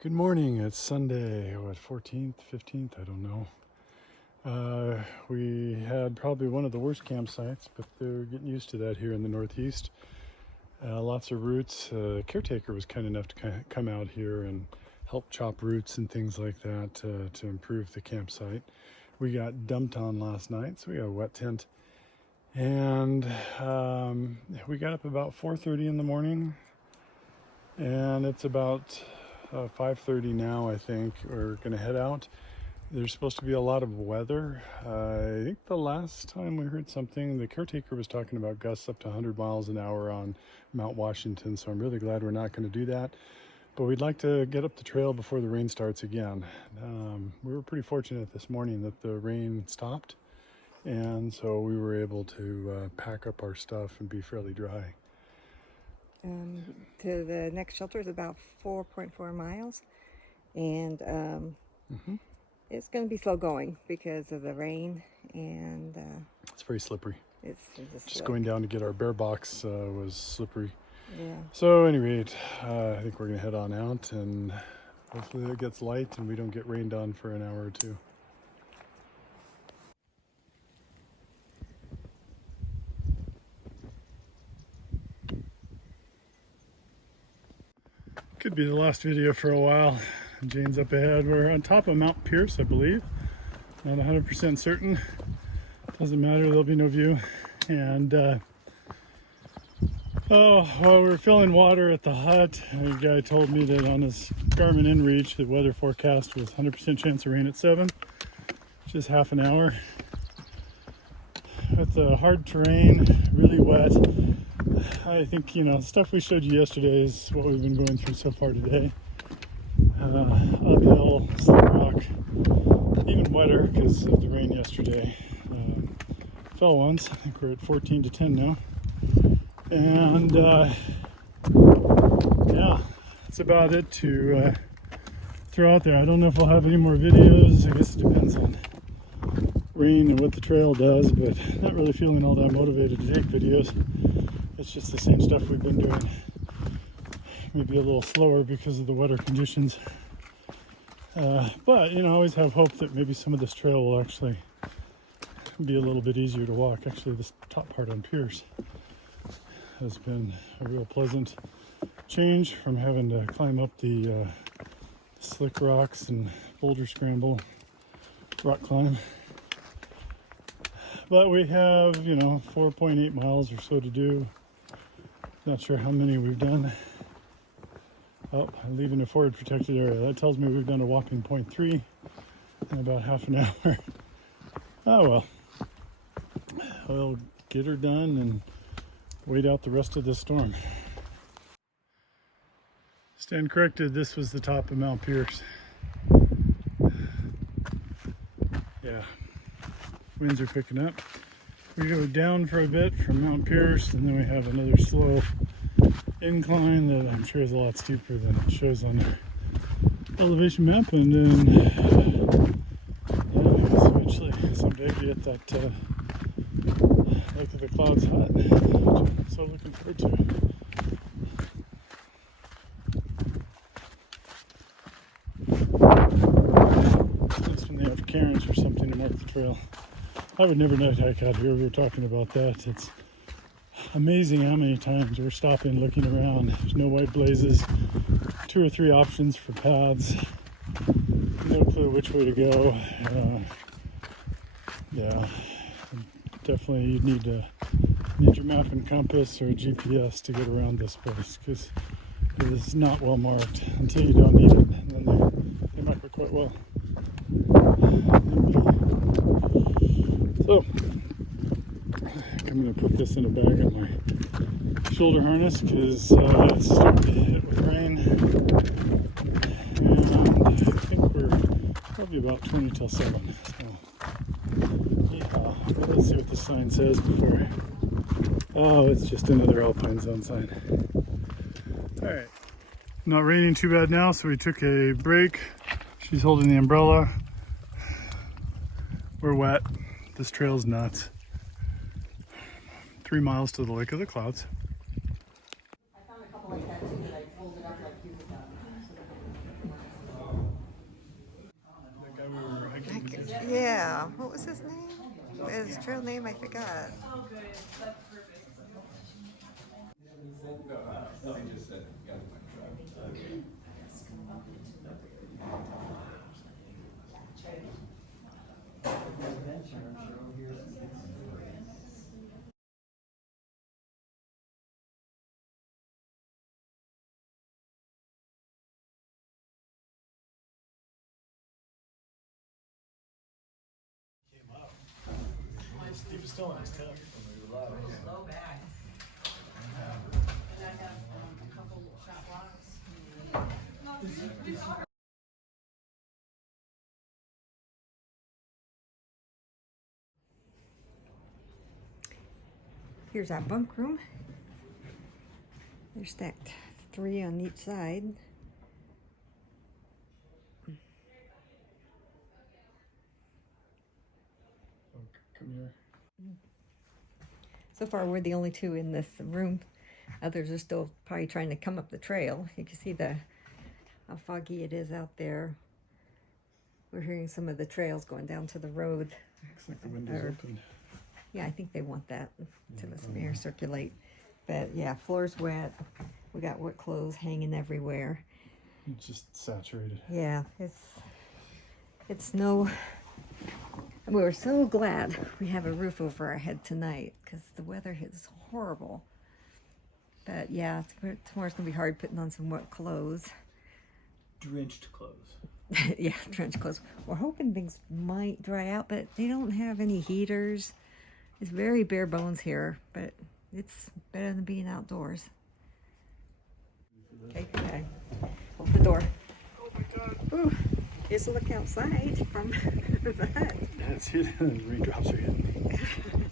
Good morning. It's Sunday, what, 14th, 15th? I don't know. We had probably one of the worst campsites, but they're getting used to that here in the Northeast. Lots of roots. Caretaker was kind enough to come out here and help chop roots and things like that to improve the campsite. We got dumped on last night, so we got a wet tent. And we got up about 4:30 in the morning, and it's about 5:30 now. I think we're gonna head out. There's supposed to be a lot of weather. I think the last time we heard something, the caretaker was talking about gusts up to 100 miles an hour on Mount Washington, so I'm really glad we're not going to do that. But we'd like to get up the trail before the rain starts again. We were pretty fortunate this morning that the rain stopped, and so we were able to pack up our stuff and be fairly dry. To the next shelter is about 4.4 miles, and it's going to be slow going because of the rain, and it's very slippery. It's just going down to get our bear box was slippery. Yeah. So at any rate, I think we're going to head on out, and hopefully it gets light and we don't get rained on for an hour or two. Could be the last video for a while. Jane's up ahead. We're on top of Mount Pierce, I believe. Not 100% certain. Doesn't matter, there'll be no view. And while we were filling water at the hut, a guy told me that on his Garmin InReach, the weather forecast was 100% chance of rain at 7, which is half an hour. With the hard terrain, really wet, I think, stuff we showed you yesterday is what we've been going through so far today. Uphill, slip rock, even wetter because of the rain yesterday. Fell once. I think we're at 14 to 10 now. And yeah, that's about it to throw out there. I don't know if we'll have any more videos. I guess it depends on rain and what the trail does, but not really feeling all that motivated to take videos. It's just the same stuff we've been doing. Maybe a little slower because of the wetter conditions. But, I always have hope that maybe some of this trail will actually be a little bit easier to walk. Actually, this top part on Pierce has been a real pleasant change from having to climb up the slick rocks and boulder scramble, rock climb. But we have, 4.8 miles or so to do. Not sure how many we've done. Oh, I'm leaving a forward protected area. That tells me we've done a whopping 0.3 in about half an hour. Oh well. We'll get her done and wait out the rest of the storm. Stand corrected, this was the top of Mount Pierce. Yeah, winds are picking up. We go down for a bit from Mount Pierce, and then we have another slow incline that I'm sure is a lot steeper than it shows on the elevation map. And then eventually someday be at that Lake of the Clouds hut, which I'm so looking forward to. That's when they have cairns or something to mark the trail. I would never night hike out here. We were talking about that. It's amazing how many times we're stopping, looking around. There's no white blazes, 2 or 3 options for paths, no clue which way to go. Yeah, definitely you need your map and compass or a GPS to get around this place, because it is not well marked until you don't need it, and then they mark it quite well. So I'm going to put this in a bag on my shoulder harness because it's starting to hit with rain, and I think we're probably about 20 till 7. So yeah, let's see what the sign says before. Oh, it's just another Alpine Zone sign. All right, not raining too bad now, so we took a break. She's holding the umbrella. We're wet. This trail's nuts. 3 miles to the Lake of the Clouds. I found a couple like that too that I folded up like you What was his name? His trail name, I forgot. He was still in his tent when we were live. Low bag. And I have a couple shot blocks. Here's our bunk room. They're stacked 3 on each side. Oh, come here. So far, we're the only 2 in this room. Others are still probably trying to come up the trail. You can see how foggy it is out there. We're hearing some of the trails going down to the road. Looks like the window's open. Yeah, I think they want that to let some air circulate. But yeah, floor's wet. We got wet clothes hanging everywhere. It's just saturated. Yeah, it's no. We're so glad we have a roof over our head tonight because the weather is horrible. But yeah, tomorrow's gonna be hard putting on some wet clothes. Drenched clothes. Yeah, trench clothes. We're hoping things might dry out, but they don't have any heaters. It's very bare bones here, but it's better than being outdoors. Okay. Hold the door. Oh my God. Ooh, here's a look outside from the hut. That's it. Raindrops are hitting me.